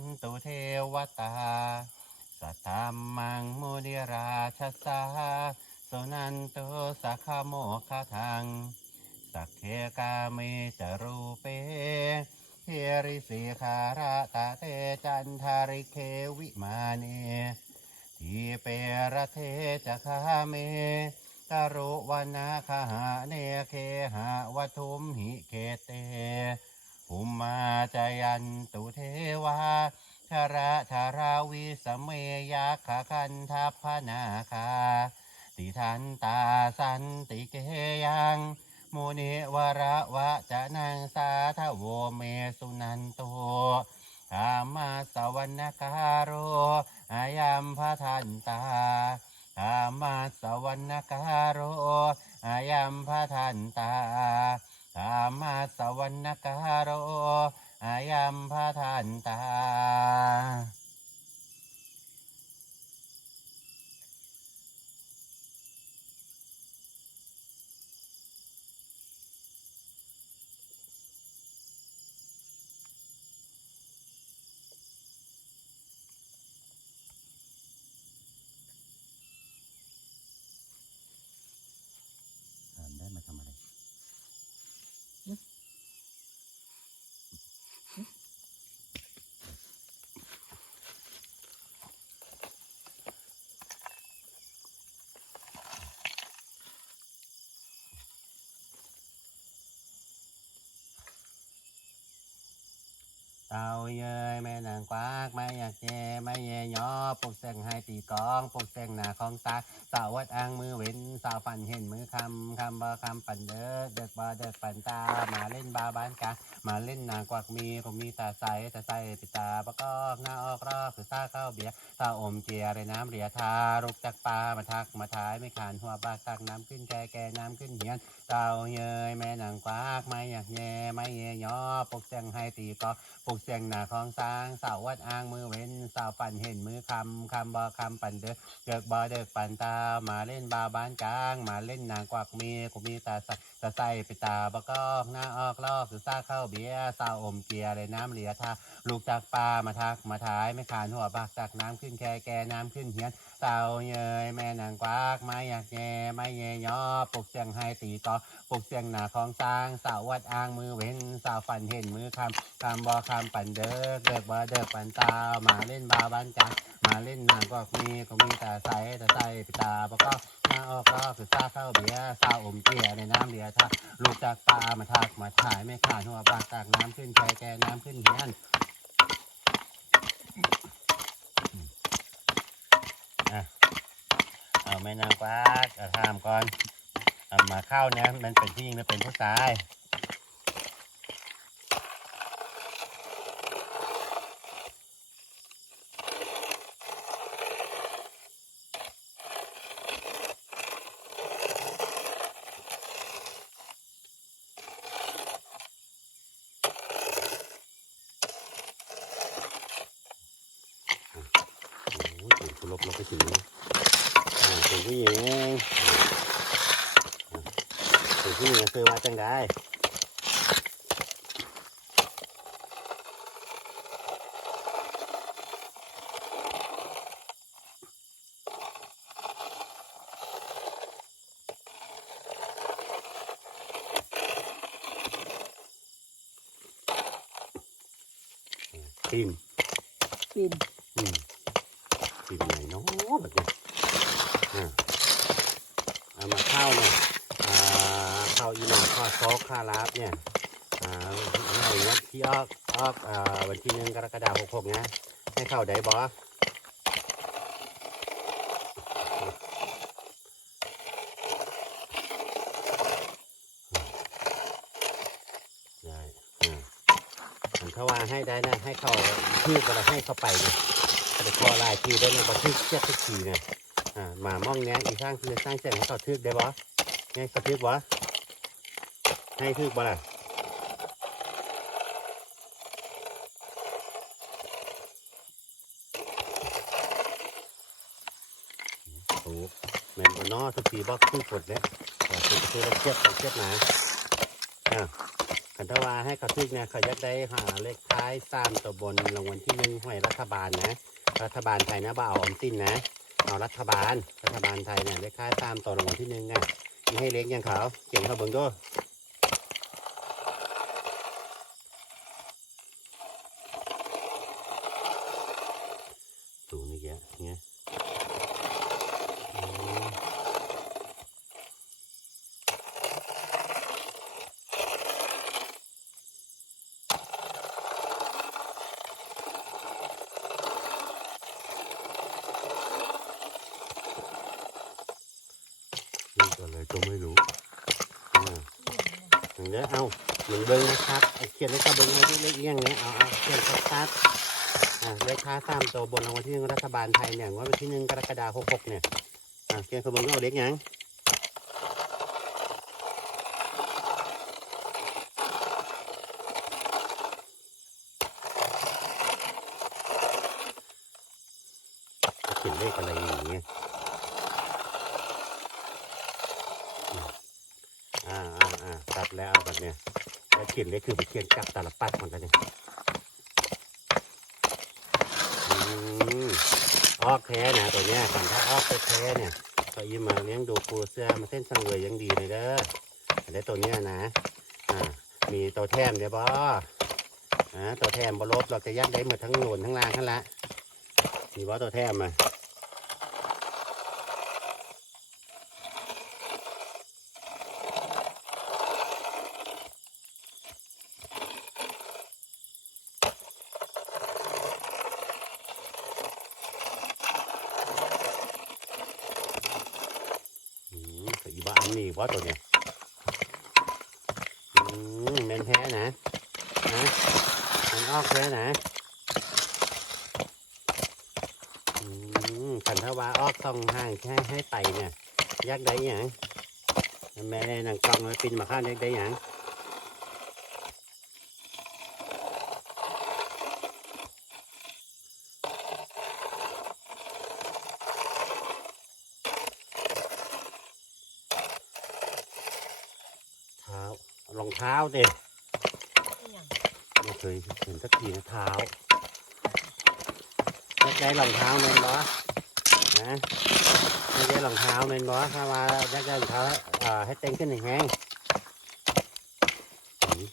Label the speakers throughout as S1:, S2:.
S1: นตุเทวตา สัทธามังมุนิราชสาสุนันตุสักขโมคทัง สักเคกาเมจรูเปเฮริสีคาราตะเตจันทาริเควิมาเนทีเปรเทจะคาเมตรุวนาคหาเนเคหาวัทุมหิเคเต ภูมิมาจายันตุเทวาชระชาราวิสเมยักขคันทัพพนาคา ติทันตาสันติเกยังมุนิวระวะจะนังสาทโวเมสุนันโตธรรมาสวรรณการโรอายัมพทันตาธรรมาสวรรณการโรอายัมพทันตา ธรรมาสวรรณการโออายัมพาทันตา ได้มาทำอะไร เต่าเยยแม่นางกวากไม่อยาก เจไม่เยยอปกเสียงให้ตีกองปกเสียงหนาของตาสาววัดอ้างมือเว้นสาวฝันเห็นมือคำคำบ่คำปั่นเด้อเด็กบ่เด็กปั่นตามาเล่นบาบ้านกามาเล่นนางกวักมีผมมีตาใสตาใสปิดตาปะกอกหน้าออกรอกคือตาเข้าเบียตาอมเจียไรน้ำเหลียทารุกจากปลามาทักมาท้ายไม่ขานหัวบากตักน้ำขึ้นแก่แก่น้ำขึ้นเหียนเต่าเยยแม่นางกวากไม่อยากแย่ไม่เยยอปกเสียงให้ตีกองปกเสียงหนาของสร้างสาววัดอ้างมือเว้นสาวปั่นเห็นมือคำคำบอคำปั่นเด้อเกิกบอเด็กปั่นตามาเล่นบาบ้านกลาง มาเล่นนางกวักมีกูมีตาใสตาใสไปตาบกอกหน้าออกลอกคือซ่าเข้าเบียสาวอมเกียร์เลยน้ำเหลียทาลูกจากปลามาทักมาท้ายไม่ขานหัวบากจากน้ำขึ้นแค่แกน้ำขึ้นเหียนเต่าเยยแม่นางกวักไม่อยากแย่ไม่เยยอปลุกเสียงให้ตีต่อปลุกเสียงหนาของสร้างสาววัดอ้างมือเว้นสาวฝันเห็นมือคำคำบอคำปั่นเด้อเด็กบ่เด็กปั่นตามาาเล่นบาบ้านจังมาเล่นนางก็มีก็มีแต่ใส่แต่ใส่ปิตาบก็หน้าออกก็คือซาเข้าเบียซาอมเกียในน้ำเบียร์ทักลูกจากปลามาทักมาถ่ายไม่ขาดหัวปลากตากน้ำขึ้นแค่แกน้ำขึ้นเฮียนเอาแม่นางกวากเอาถามก่อนเอามาเข้าเนี่ยมันเป็นผู้หญิงหรือเป็นผู้ชาย โอ้โหถึงคุณล บลบไปถึงอ่าถึงผู้หญิงอ่าถึงผู้หญิงซื้อมาจังได้ทีม
S2: กิน
S1: อืม กินไหนเนาะแบบนี้อ่าเอามาข้าวเนี่ยอ่าข้าวอีหนาข้าวซอกข้าวลาบเนี่ยอ่าอะไรเงี้ยที่ออกออกอ่าวันที่หนึ่งกรกฎาคมหกหกเนี่ยให้เข้าได้บอได้อ่าอันเขาว่าให้ได้นะให้เขาชื่อก็ได้ให้เขาไปเนี่ย แต่พอลายทีได้เนี่ยบอทึกเจ็ดทุกทีเนี่ยอ่าหมามองเนี้ยอีสร้างคือสร้างเส้นให้เขาทึกได้บอให้เขาทึกบอให้ทึกบอล่ะถูกแมนบนนอทุกทีบอกคือผดเนี่ยคือคือเราเทียบเราเทียบนะอ่าขันทว่าให้เขาทึกเนี่ยเขาอยากได้หาเลขท้ายสามตัวบนรางวัลที่หนึ่งหวยรัฐบาลนะ รัฐบาลไทยนะบ่าเอาออมสินนะ เอารัฐบาล รัฐบาลไทยเนี่ยได้ค่าตามต่อรางวัลที่หนึ่งนะมีให้เล็กยังเขาเขียนเขาเบิ้งด้วยสูงนี่แกเนี่ยอืม นี่ก็เลยก็ไม่รู้อ่า เอางนี้เอนเบิ้งนะครับเขียนเลขกระเบิ้งไว้ที่เลขเอียงเนี้ยเอาเอาเขียนชัดๆเลขค้าสามตัวบนรางวัลที่หนึ่งรัฐบาลไทยเนี่ยงวดวันที่หนึ่งกรกฎาคมหกหกเนี่ยเขียนกระเบิ้งเอาเลขยังเขียนเลขอะไรอย่างเงี้ย อ่าอ่ ตัดแล้วเอาแบบเนี้ยแล้วเขียนเลยคือไปเขียนกับตาลปัดมันกันเนี่ยออกแท้นะตัวเนี้ยสันถ้าออกแท้เนี่ยก็ยิ้มมาเลี้ยงดูปูเสื้อมาเส้นสังเวยยังดีเลยเด้อได้ตัวเนี้ยนะอ่ามีตัวแถมเดี๋ยวบออ่าตัวแถมบลบเราจะยัดได้หมดทั้งโหนนทั้งล่างทั้งละมีบอตัวแถมมา อีบ้าอันนี้ว่าตัวเนี้ยอืมแมนแท้นะนะมันออกแท้นะอืมขันทว่าออกซองห้างแค่ให้ไตเนี่ยยักได้ยังแม่นหนังกลองมาปินมาข้างยักได้ยังเท้าร องเท้าเด็ไม่เคยเห็นสักทีนะเท้ายากได้รองเท้าเมนบอนะยากได้รองเท้าเมนบอถ้าว่ายากได้รองเท้าเอ่อให้เต็งขึ้นแห้งๆนี่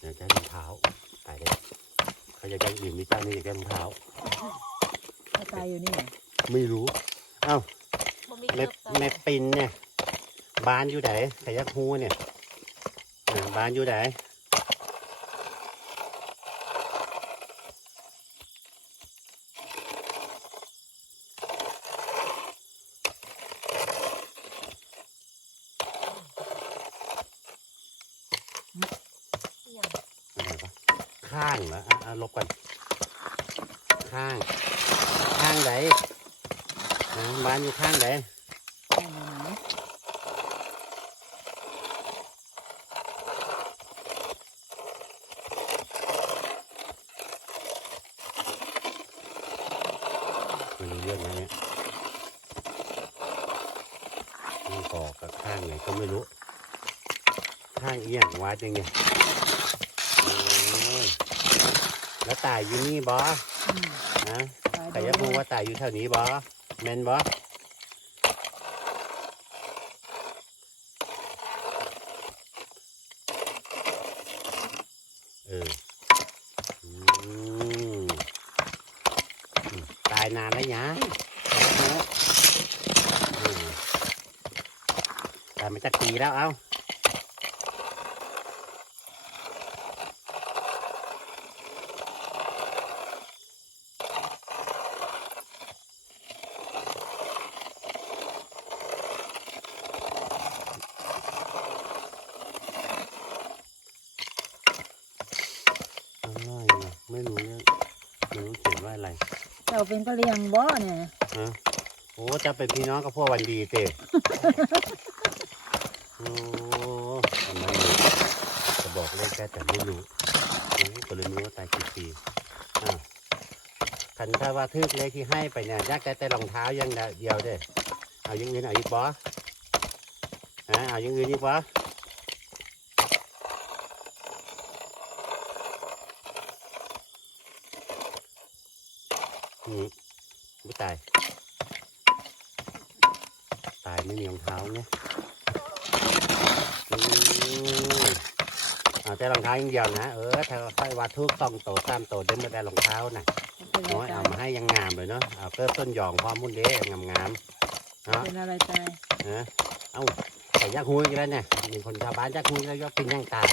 S1: อยากได้รองเท้าตายเลยเขาอยากได้อื่นมีเจ้านี่อยากได้รองเท้า
S2: ถ้าตายอยู่นี่เหรอ
S1: ไม่รู้เอ้า
S3: บ่มี
S1: แม่
S3: เกือบ
S1: แม่ปินเนี่ยบ้านอยู่ไหนขยักฮูเนี่ยอ่า บ้านอยู่ไหนอะไรวะข้างเหรออะลบก่อนข้าง ข้างไหนบ้านอยู่ข้างไหน
S2: ได้ไหมนะ
S1: ไม่รู้เรื่องนะเนี่ยนี่กอกกับข้างไหนก็ไม่รู้ ข้าง เอียงวัดยังไงโอ้ยแล้วตายอยู่นี่บอ
S2: อืม
S1: นะ
S2: ตาย
S1: ใคร
S2: โด
S1: จะ
S2: น
S1: พูดว่าตายอยู่แถวนี้บอแมนบอเอออืมอืมตายนานแล้วยังอืมตายมาจากปีแล้วเอ้า อะไรนะไม่รู้เรื่องไม่รู้เขียนว่าอะไร
S2: เจ้าเป็นกะเหรียงบ่เนี่ย
S1: ฮะโอ้จะเป็นพี่น้องกับพวกวันดีเต้โอ้ทำไมรู้จะบอกเลขแค่แต่ไม่รู้โอ้ก็เลยไม่รู้ว่าตายกี่ปีอ้าวคันถ้าว่าทึกเลขที่ให้ไปเนี่ยยากแต่แต่รองเท้าอยังเดียวเด้อเอาอยังอื่นเอาอีกบอฮะเอาอยังอื่นอีกบ อืมไม่ตาย ตายไม่มีรองเท้าเนี่ยอืมเอาแต่รองเท้าอย่างเดียวนะ เออถ้าค่อยวัดทุกสองโตสามโตได้มาได้รองเท้าน่ะ
S2: เป็นอะไร
S1: น้อย
S2: ตา
S1: เอา
S2: ย
S1: มาให้ยังงามเลยเนาะ เอาเกิดต้นหยองพร้อมมุ่นเด้งามงามๆเนาะ
S2: เป็นอะไรตาย
S1: นะเอาใส่ยักษ์หูอีกแล้วเนี่ยมีคนชาวบ้านยักษ์หูแล้วยกปีนยังตาย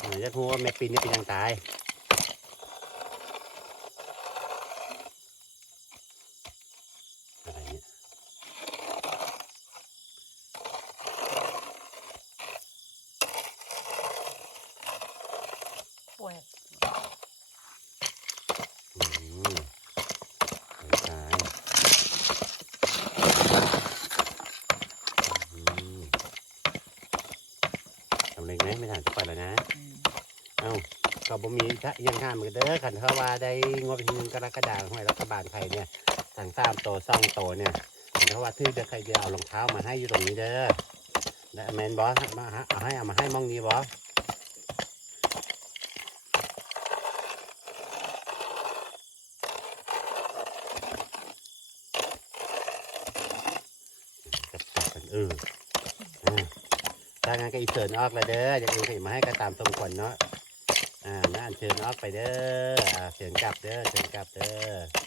S1: เออยักษ์หูว่าแม่ปีนนี่ปีนยังตายอะไรเนี่ย
S3: ป่วย
S1: อืมไม่ตายอืมทำ เล็กไหมไม่ถามจะปล่อยแล้วนะ
S2: อืม
S1: เอ้าก็บ่มีทะยังข้ามมือเด้อขันเขาว่าได้งบทีนึงกรกฎาคมให้รัฐบาลไทยเนี่ยสั่งสามโตซ่องโตเนี่ยขันเขาว่าที่เด้อใครจะเอารองเท้ามาให้อยู่ตรงนี้เด้อและแมนบอสมาฮะเอาให้เอามาให้มองนี้บอสกับกันเอออ่า ถ้างั้นก็อีเสิร์นออกเลยเด้ออย่างอื่นก็อย่ามาให้ก็ตามสมควรเนาะอ่าน่าอัญเชิญออกไปเด้ออ่าเชิญกลับเด้อเชิญกลับเด้อ